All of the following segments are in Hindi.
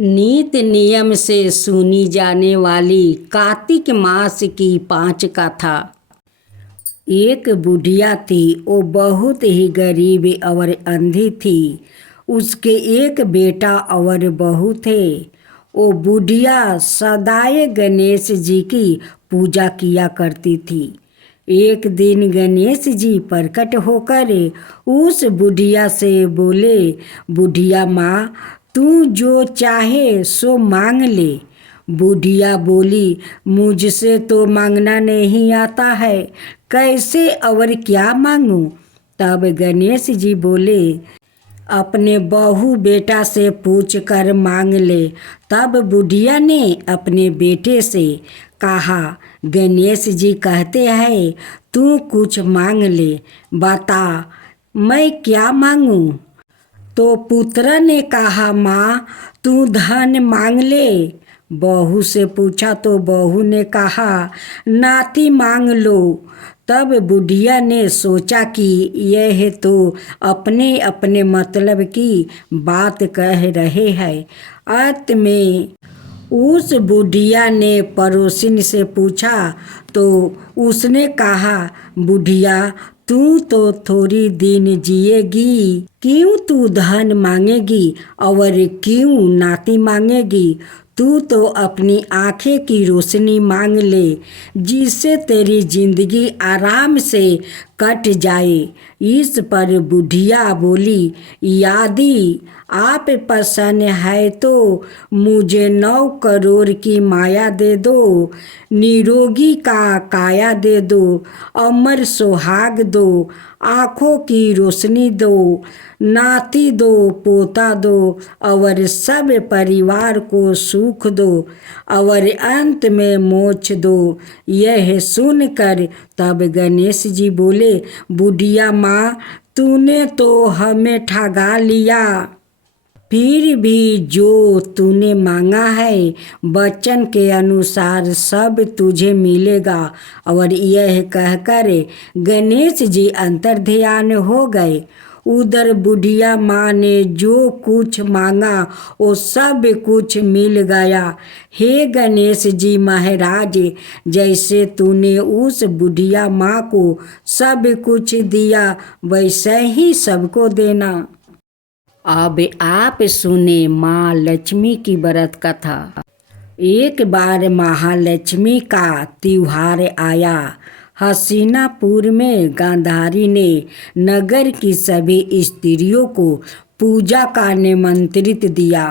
नित नियम से सुनी जाने वाली कार्तिक मास की 5 कथा। एक बुढ़िया थी, वो बहुत ही गरीब और अंधी थी। उसके एक बेटा और बहू थे। वो बुढ़िया सदाए गणेश जी की पूजा किया करती थी। एक दिन गणेश जी प्रकट होकर उस बुढ़िया से बोले, बुढ़िया माँ, तू जो चाहे सो मांग ले। बुढ़िया बोली, मुझसे तो मांगना नहीं आता है, कैसे और क्या मांगूं। तब गणेश जी बोले, अपने बहू बेटा से पूछ कर मांग ले। तब बुढ़िया ने अपने बेटे से कहा, गणेश जी कहते हैं तू कुछ मांग ले, बता मैं क्या मांगूं। तो पुत्र ने कहा, माँ तू धन मांग ले। बहू से पूछा तो बहू ने कहा, नाती मांग लो। तब बुढ़िया ने सोचा कि यह तो अपने अपने मतलब की बात कह रहे हैं। अंत में उस बुढ़िया ने पड़ोसिन से पूछा तो उसने कहा, बुढ़िया तू तो थोड़ी दिन जिएगी, क्यों तू धन मांगेगी और क्यों नाती मांगेगी। तू तो अपनी आंखें की रोशनी मांग ले, जिससे तेरी जिंदगी आराम से कट जाए। इस पर बुढ़िया बोली, यदि आप पसंद है तो मुझे 9 करोड़ की माया दे दो, निरोगी का काया दे दो, अमर सुहाग दो, आँखों की रोशनी दो, नाती दो, पोता दो और सब परिवार को सुख दो और अंत में मोक्ष दो। यह सुनकर तब गणेश जी बोले, बुढ़िया माँ, तूने तो हमें ठगा लिया। फिर भी जो तूने मांगा है वचन के अनुसार सब तुझे मिलेगा। और यह कहकर गणेश जी अंतर्ध्यान हो गए। उधर बुढ़िया माँ ने जो कुछ मांगा वो सब कुछ मिल गया। हे गणेश जी महाराज, जैसे तूने उस बुढ़िया माँ को सब कुछ दिया वैसे ही सबको देना। अब आप सुने माँ लक्ष्मी की व्रत कथा। एक बार महालक्ष्मी का त्योहार आया। हसीनापुर में गांधारी ने नगर की सभी स्त्रियों को पूजा का निमंत्रित दिया,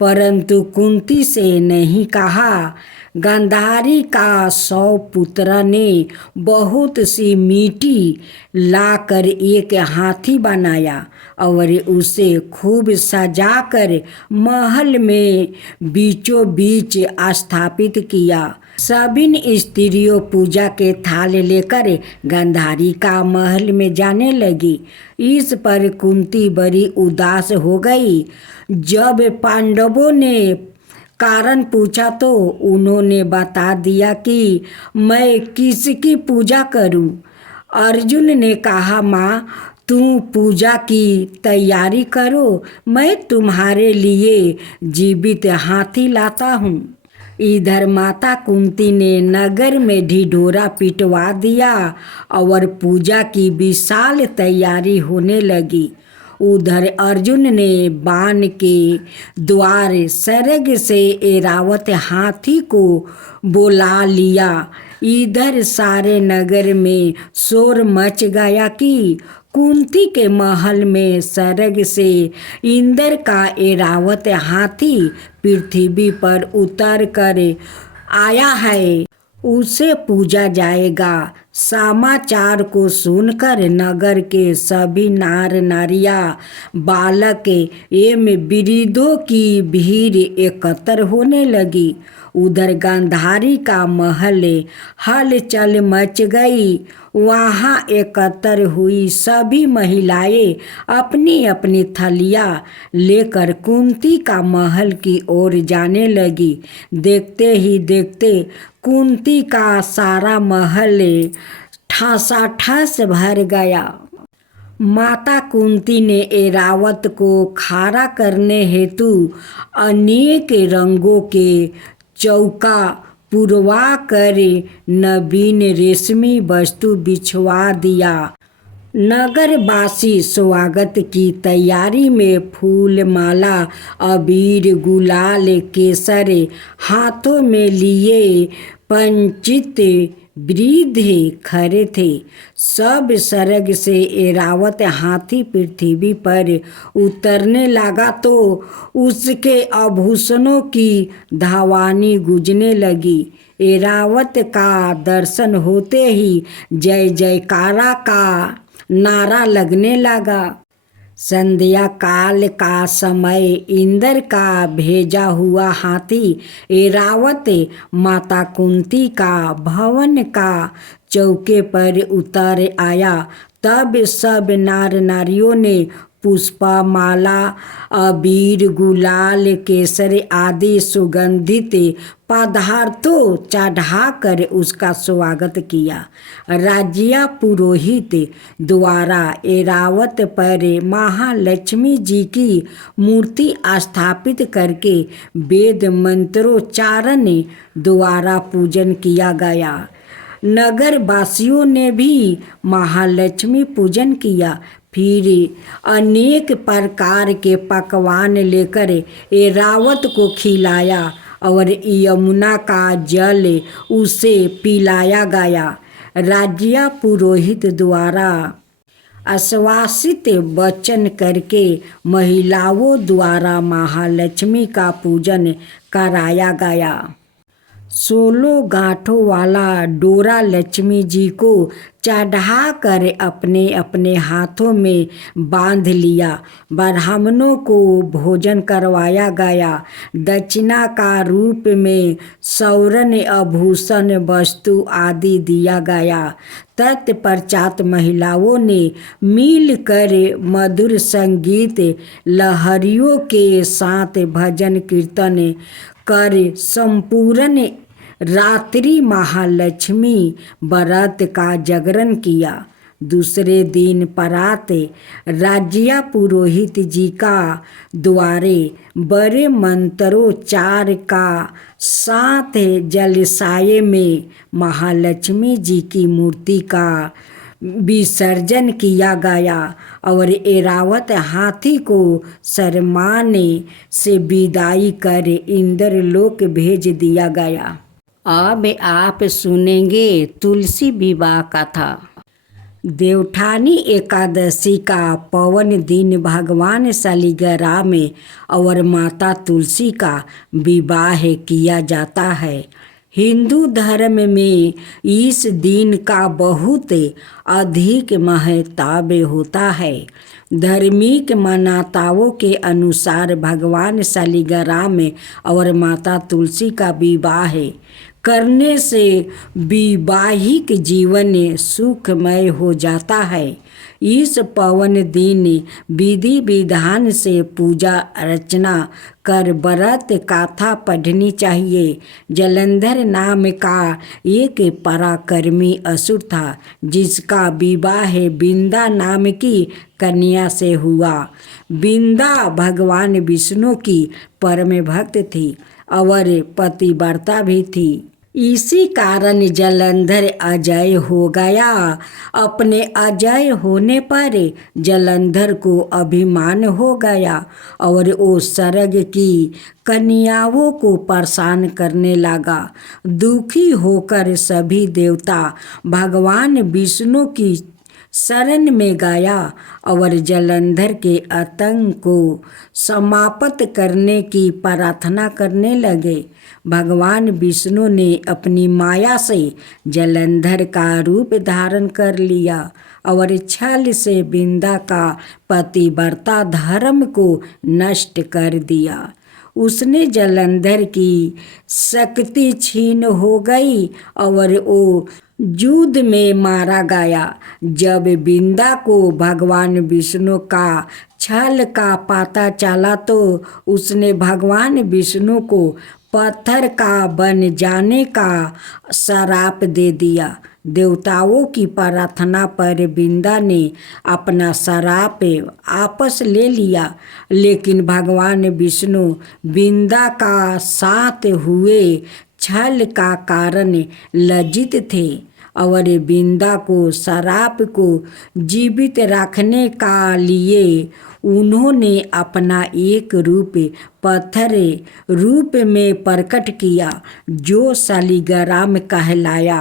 परंतु कुंती से नहीं कहा। गांधारी का 100 पुत्र ने बहुत सी मिट्टी लाकर एक हाथी बनाया और उसे खूब सजाकर महल में बीचों बीच स्थापित किया। सभी स्त्रियों पूजा के थाल लेकर गांधारी का महल में जाने लगी। इस पर कुंती बड़ी उदास हो गई। जब पांडवों ने कारण पूछा तो उन्होंने बता दिया कि मैं किसकी पूजा करूं। अर्जुन ने कहा, माँ तू पूजा की तैयारी करो, मैं तुम्हारे लिए जीवित हाथी लाता हूँ। इधर माता कुंती ने नगर में ढिढोरा पिटवा दिया और पूजा की विशाल तैयारी होने लगी। उधर अर्जुन ने बाण के द्वार सरग से ऐरावत हाथी को बुला लिया। इधर सारे नगर में शोर मच गया कि कुंती के महल में सरग से इंद्र का ऐरावत हाथी पृथ्वी पर उतर कर आया है, उसे पूजा जाएगा। समाचार को सुनकर नगर के सभी नार नारियां, बालक एवं वृद्धों की भीड़ एकत्र होने लगी। उधर गांधारी का महल हलचल मच गई। वहाँ एकत्र हुई सभी महिलाएं अपनी अपनी थलियाँ लेकर कुंती का महल की ओर जाने लगी। देखते ही देखते कुंती का सारा महल ठसाठस भर गया। माता कुंती ने ऐरावत को खारा करने हेतु अनेक रंगों के चौका पुरवा कर नवीन रेशमी वस्तु बिछवा दिया। नगरवासी स्वागत की तैयारी में फूल माला अबीर गुलाल केसर हाथों में लिए पंचित वृद्ध खड़े थे। सब सरग से ऐरावत हाथी पृथ्वी पर उतरने लगा तो उसके आभूषणों की धावानी गूंजने लगी। ऐरावत का दर्शन होते ही जय जयकारा का नारा लगने लगा। संध्या काल का समय इंद्र का भेजा हुआ हाथी ऐरावत माता कुंती का भवन का चौके पर उतर आया। तब सब नार नारियों ने पुष्पा माला अबीर गुलाल केसर आदि सुगंधित पदार्थों चढ़ाकर उसका स्वागत किया। राज्य पुरोहित द्वारा ऐरावत पर महालक्ष्मी जी की मूर्ति स्थापित करके वेद मंत्रोच्चारण द्वारा पूजन किया गया। नगर वासियों ने भी महालक्ष्मी पूजन किया। फिर अनेक प्रकार के पकवान लेकर ऐरावत को खिलाया और यमुना का जल उसे पिलाया गया। राज्य पुरोहित द्वारा आश्वासित वचन करके महिलाओं द्वारा महालक्ष्मी का पूजन कराया गया। 16 गांठों वाला डोरा लक्ष्मी जी को चढ़ाकर अपने अपने हाथों में बांध लिया। ब्राह्मणों को भोजन करवाया गया। दक्षिणा का रूप में स्वर्ण आभूषण वस्तु आदि दिया गया। तत्पश्चात महिलाओं ने मिलकर मधुर संगीत लहरियों के साथ भजन कीर्तन कर संपूर्ण रात्रि महालक्ष्मी व्रत का जागरण किया। दूसरे दिन परात राज्य पुरोहित जी का द्वारे बड़े मंत्रोच्चार का साथ जलाशय में महालक्ष्मी जी की मूर्ति का विसर्जन किया गया और ऐरावत हाथी को सम्मान से विदाई कर इंद्रलोक भेज दिया गया। अब आप सुनेंगे तुलसी विवाह कथा। देवठानी एकादशी का पावन दिन भगवान शालिग्राम और माता तुलसी का विवाह किया जाता है। हिंदू धर्म में इस दिन का बहुत अधिक महत्व होता है। धार्मिक मान्यताओं के अनुसार भगवान शालिग्राम और माता तुलसी का विवाह करने से वैवाहिक जीवन सुखमय हो जाता है। इस पावन दिन विधि विधान से पूजा अर्चना कर व्रत कथा पढ़नी चाहिए। जलंधर नाम का एक पराक्रमी असुर था जिसका विवाह बिंदा नाम की कन्या से हुआ। बिंदा भगवान विष्णु की परम भक्त थी और पतिव्रता भी थी। इसी कारण जलंधर अजय हो गया। अपने अजय होने पर जलंधर को अभिमान हो गया और वो स्वर्ग की कन्याओं को परेशान करने लगा। दुखी होकर सभी देवता भगवान विष्णु की शरण में गया और जलंधर के आतंक को समाप्त करने की प्रार्थना करने लगे। भगवान विष्णु ने अपनी माया से जलंधर का रूप धारण कर लिया और छल से बिंदा का पतिव्रता धर्म को नष्ट कर दिया। उसने जलंधर की शक्ति छीन हो गई और वो युद्ध में मारा गया। जब बिंदा को भगवान विष्णु का छल का पता चला तो उसने भगवान विष्णु को पत्थर का बन जाने का श्राप दे दिया। देवताओं की प्रार्थना पर बिंदा ने अपना श्राप वापस ले लिया, लेकिन भगवान विष्णु बिंदा का साथ हुए छल का कारण लज्जित थे और बिंदा को श्राप को जीवित रखने का लिए उन्होंने अपना एक रूप पत्थर रूप में प्रकट किया जो शालिग्राम कहलाया।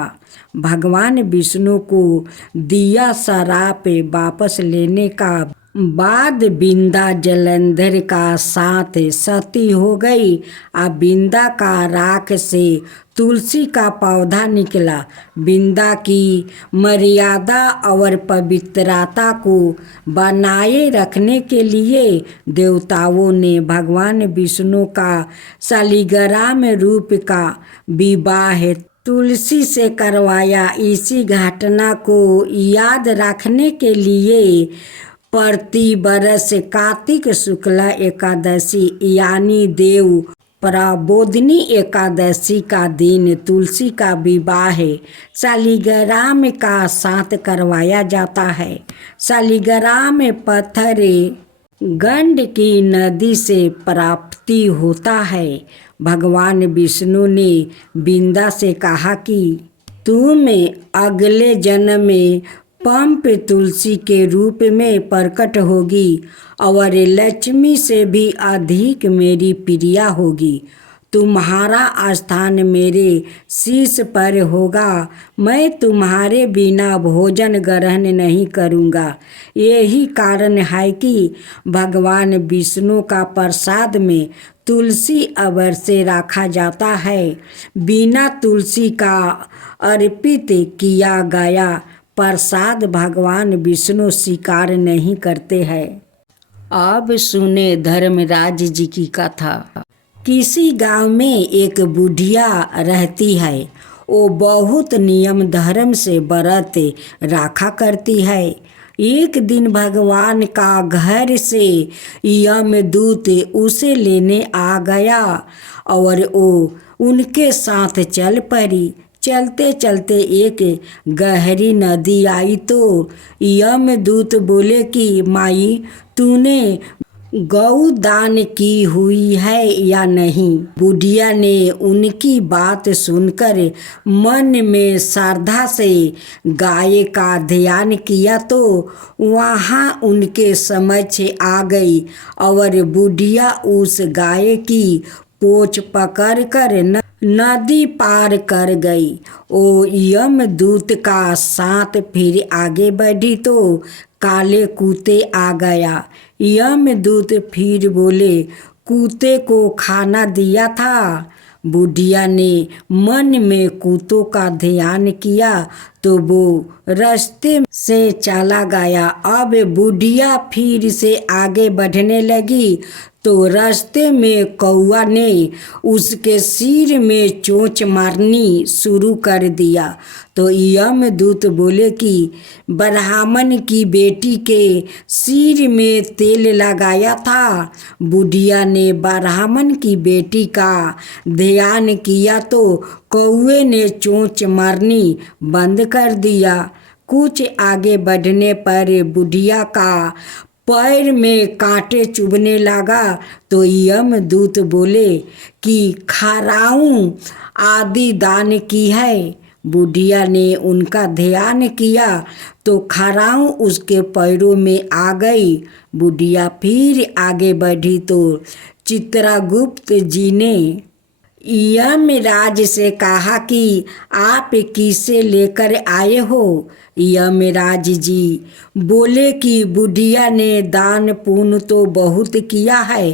भगवान विष्णु को दिया श्राप वापस लेने का बाद बिंदा जलंधर का साथ सती हो गई। अब बिंदा का राख से तुलसी का पौधा निकला। बिंदा की मर्यादा और पवित्रता को बनाए रखने के लिए देवताओं ने भगवान विष्णु का शालिग्राम रूप का विवाह तुलसी से करवाया। इसी घटना को याद रखने के लिए प्रति वर्ष कार्तिक शुक्ल एकादशी यानी देव प्रबोधिनी एकादशी का दिन तुलसी का विवाह शालिग्राम का साथ करवाया जाता है। शालिग्राम पत्थर गंड की नदी से प्राप्ति होता है। भगवान विष्णु ने बिंदा से कहा कि तुम अगले जन्म में पंप तुलसी के रूप में प्रकट होगी और लक्ष्मी से भी अधिक मेरी प्रिया होगी। तुम्हारा स्थान मेरे शीश पर होगा। मैं तुम्हारे बिना भोजन ग्रहण नहीं करूँगा। यही कारण है कि भगवान विष्णु का प्रसाद में तुलसी अवश्य रखा जाता है। बिना तुलसी का अर्पित किया गया प्रसाद भगवान विष्णु स्वीकार नहीं करते हैं। अब सुने धर्मराज जी की कथा। किसी गांव में एक बुढ़िया रहती है। वो बहुत नियम धर्म से व्रत रखा करती है। एक दिन भगवान का घर से यमदूत उसे लेने आ गया और वो उनके साथ चल पड़ी। चलते चलते एक गहरी नदी आई तो यमदूत बोले कि माई तूने गौ दान की हुई है या नहीं। बुढ़िया ने उनकी बात सुनकर मन में श्रद्धा से गाय का ध्यान किया तो वहाँ उनके समझ आ गई और बुढ़िया उस गाय की पोंछ पकड़कर नदी पार कर गई। ओ यमदूत का साथ फिर आगे बढ़ी तो काले कुत्ते आ गया। यमदूत फिर बोले कुत्ते को खाना दिया था। बुढ़िया ने मन में कुत्तों का ध्यान किया तो वो रास्ते से चला गया। अब बुढ़िया फिर से आगे बढ़ने लगी तो रास्ते में कौआ ने उसके सिर में चोंच मारनी शुरू कर दिया। तो यमदूत बोले कि ब्राह्मण की बेटी के सिर में तेल लगाया था। बुढ़िया ने ब्राह्मण की बेटी का ध्यान किया तो कौए ने चोंच मारनी बंद कर दिया। कुछ आगे बढ़ने पर बुढ़िया का पैर में कांटे चुभने लगा तो यमदूत बोले कि खराऊं आदि दान की है। बुढ़िया ने उनका ध्यान किया तो खराऊं उसके पैरों में आ गई। बुढ़िया फिर आगे बढ़ी तो चित्रगुप्त जी ने यमराज से कहा कि आप किसे लेकर आए हो। यमराज जी बोले कि बुढ़िया ने दान पुण्य तो बहुत किया है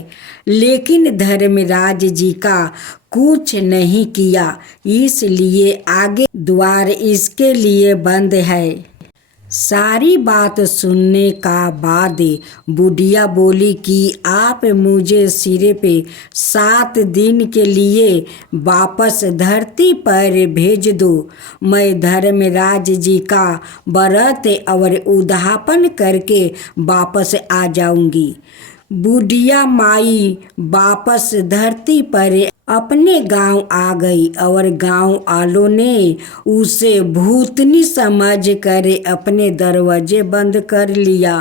लेकिन धर्मराज जी का कुछ नहीं किया, इसलिए आगे द्वार इसके लिए बंद है। सारी बात सुनने का बाद बुढ़िया बोली कि आप मुझे सिरे पे 7 दिन के लिए वापस धरती पर भेज दो। मैं धर्मराज जी का व्रत और उद्यापन करके वापस आ जाऊंगी। बुढ़िया माई वापस धरती पर अपने गांव आ गई और गांव वालों ने उसे भूतनी समझ कर अपने दरवाजे बंद कर लिया।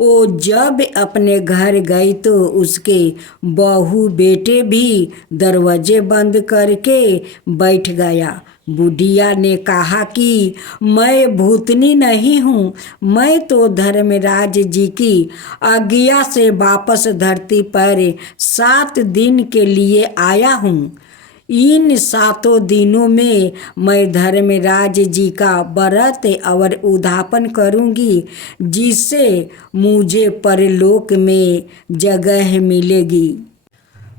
वो जब अपने घर गई तो उसके बहू बेटे भी दरवाजे बंद करके बैठ गया। बुढ़िया ने कहा कि मैं भूतनी नहीं हूँ, मैं तो धर्मराज जी की आज्ञा से वापस धरती पर 7 दिन के लिए आया हूँ। इन 7 दिनों में मैं धर्मराज जी का व्रत और उद्यापन करूँगी, जिससे मुझे परलोक में जगह मिलेगी।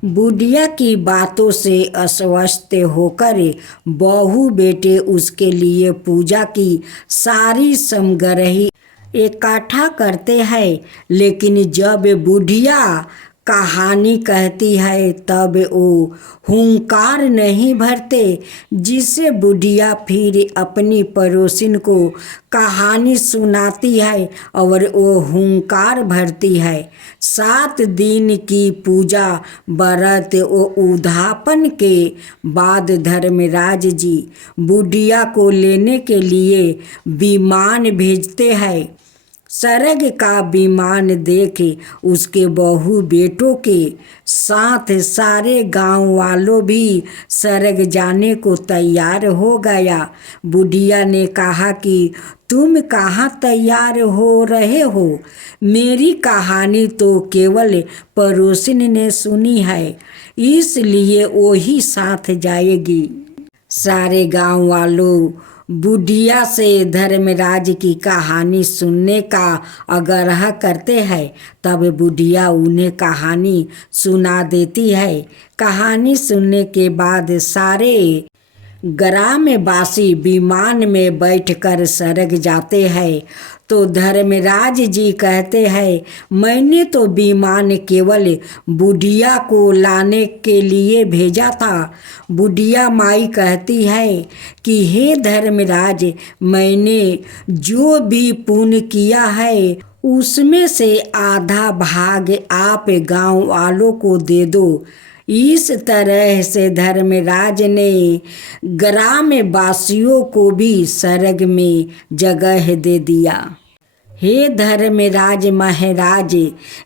बुढ़िया की बातों से अस्वस्थ होकर बहू बेटे उसके लिए पूजा की सारी सामग्री इकट्ठा करते हैं, लेकिन जब बुढ़िया कहानी कहती है तब वो हुंकार नहीं भरते, जिससे बुढ़िया फिर अपनी पड़ोसिन को कहानी सुनाती है और वो हुंकार भरती है। 7 दिन की पूजा व्रत वो उद्यापन के बाद धर्मराज जी बुढ़िया को लेने के लिए विमान भेजते हैं। स्वर्ग का विमान देख उसके बहू बेटों के साथ सारे गांव वालों भी स्वर्ग जाने को तैयार हो गया। बुढ़िया ने कहा कि तुम कहाँ तैयार हो रहे हो? मेरी कहानी तो केवल पड़ोसिन ने सुनी है, इसलिए वो ही साथ जाएगी। सारे गांव वालों बुढ़िया से धर्मराज की कहानी सुनने का आग्रह करते हैं। तब बुढ़िया उन्हें कहानी सुना देती है। कहानी सुनने के बाद सारे ग्रामवासी विमान में बैठकर स्वर्ग जाते हैं। तो धर्मराज जी कहते हैं, मैंने तो विमान केवल बुढ़िया को लाने के लिए भेजा था। बुढ़िया माई कहती है कि हे धर्मराज, मैंने जो भी पुण्य किया है उसमें से आधा भाग आप गांव वालों को दे दो। इस तरह से धर्मराज ने ग्रामवासियों को भी स्वर्ग में जगह दे दिया। हे धर्मराज महाराज,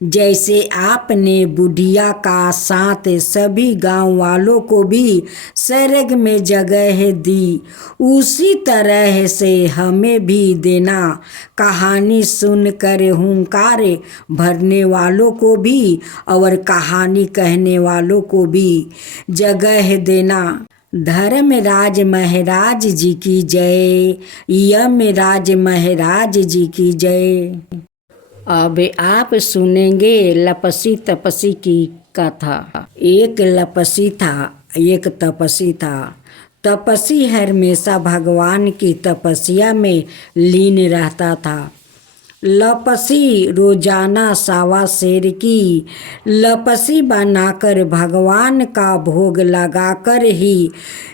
जैसे आपने बुढ़िया का साथ सभी गांव वालों को भी स्वर्ग में जगह दी, उसी तरह से हमें भी देना। कहानी सुनकर हुंकार भरने वालों को भी और कहानी कहने वालों को भी जगह देना। धर्मराज महाराज जी की जय। यमराज महाराज जी की जय। अब आप सुनेंगे लपसी तपसी की कथा। एक लपसी था, एक तपसी था। तपसी हमेशा भगवान की तपस्या में लीन रहता था। लपसी रोजाना 1.25 सेर की लपसी बनाकर भगवान का भोग लगाकर ही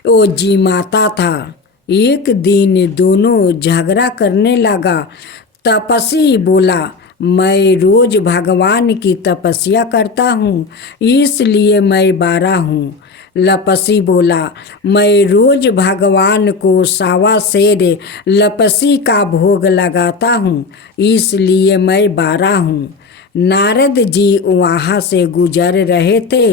वो जिमाता था। एक दिन दोनों झगड़ा करने लगा। तपसी बोला, मैं रोज भगवान की तपस्या करता हूँ, इसलिए मैं 12 हूँ। लपसी बोला, मैं रोज भगवान को 1.25 सेर लपसी का भोग लगाता हूँ, इसलिए मैं 12 हूँ। नारद जी वहाँ से गुजर रहे थे।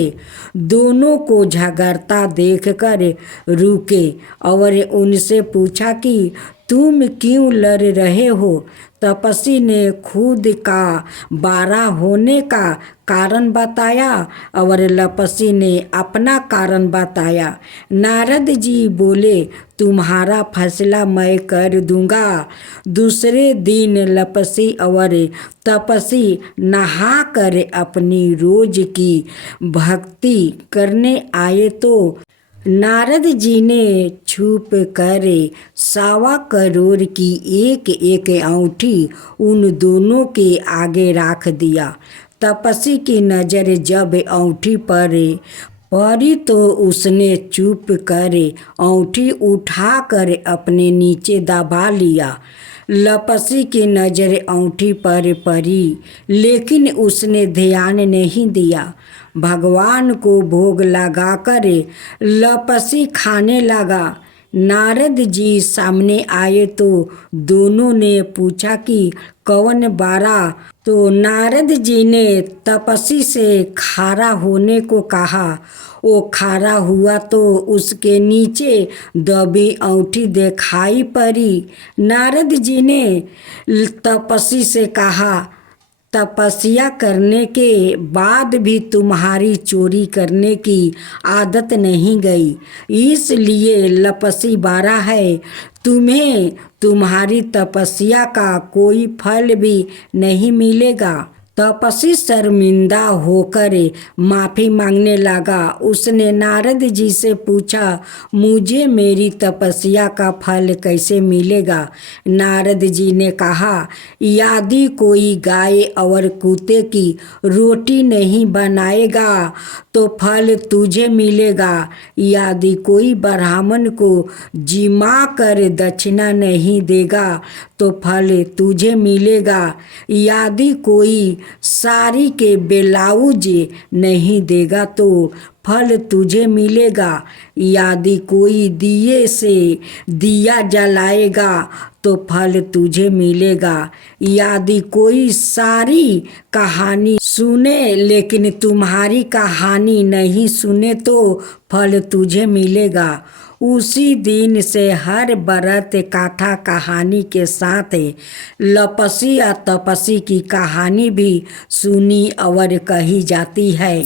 दोनों को झगड़ता देखकर रुके और उनसे पूछा कि तुम क्यों लड़ रहे हो? तपसी ने खुद का 12 होने का कारण बताया और लपसी ने अपना कारण बताया। नारद जी बोले, तुम्हारा फैसला मैं कर दूंगा। दूसरे दिन लपसी और तपसी नहा कर अपनी रोज की भक्ति करने आए तो नारद जी ने छुप कर 1.25 करोड़ की एक अंगूठी उन दोनों के आगे रख दिया। तपसी की नज़र जब अंगूठी पर परी तो उसने चुप कर औंठी उठाकर अपने नीचे दबा लिया। लपसी की नज़र औंठी पर पड़ी, लेकिन उसने ध्यान नहीं दिया। भगवान को भोग लगाकर लपसी खाने लगा। नारद जी सामने आए तो दोनों ने पूछा कि कौन बारा। तो नारद जी ने तपस्वी से खारा होने को कहा। वो खारा हुआ तो उसके नीचे दबी औंठी दिखाई पड़ी। नारद जी ने तपस्वी से कहा, तपस्या करने के बाद भी तुम्हारी चोरी करने की आदत नहीं गई, इसलिए लपसी बारा है। तुम्हें तुम्हारी तपस्या का कोई फल भी नहीं मिलेगा। तपस्वी शर्मिंदा होकर माफ़ी मांगने लगा। उसने नारद जी से पूछा, मुझे मेरी तपस्या का फल कैसे मिलेगा? नारद जी ने कहा, यदि कोई गाय और कुत्ते की रोटी नहीं बनाएगा तो फल तुझे मिलेगा। यदि कोई ब्राह्मण को जिमा कर दक्षिणा नहीं देगा तो फल तुझे मिलेगा। यदि कोई साड़ी के ब्लाउज नहीं देगा तो फल तुझे मिलेगा। यदि कोई दिए से दिया जलाएगा तो फल तुझे मिलेगा। यदि कोई सारी कहानी सुने लेकिन तुम्हारी कहानी नहीं सुने तो फल तुझे मिलेगा। उसी दिन से हर व्रत कथा कहानी के साथ लपसी और तपस्वी की कहानी भी सुनी और कही जाती है।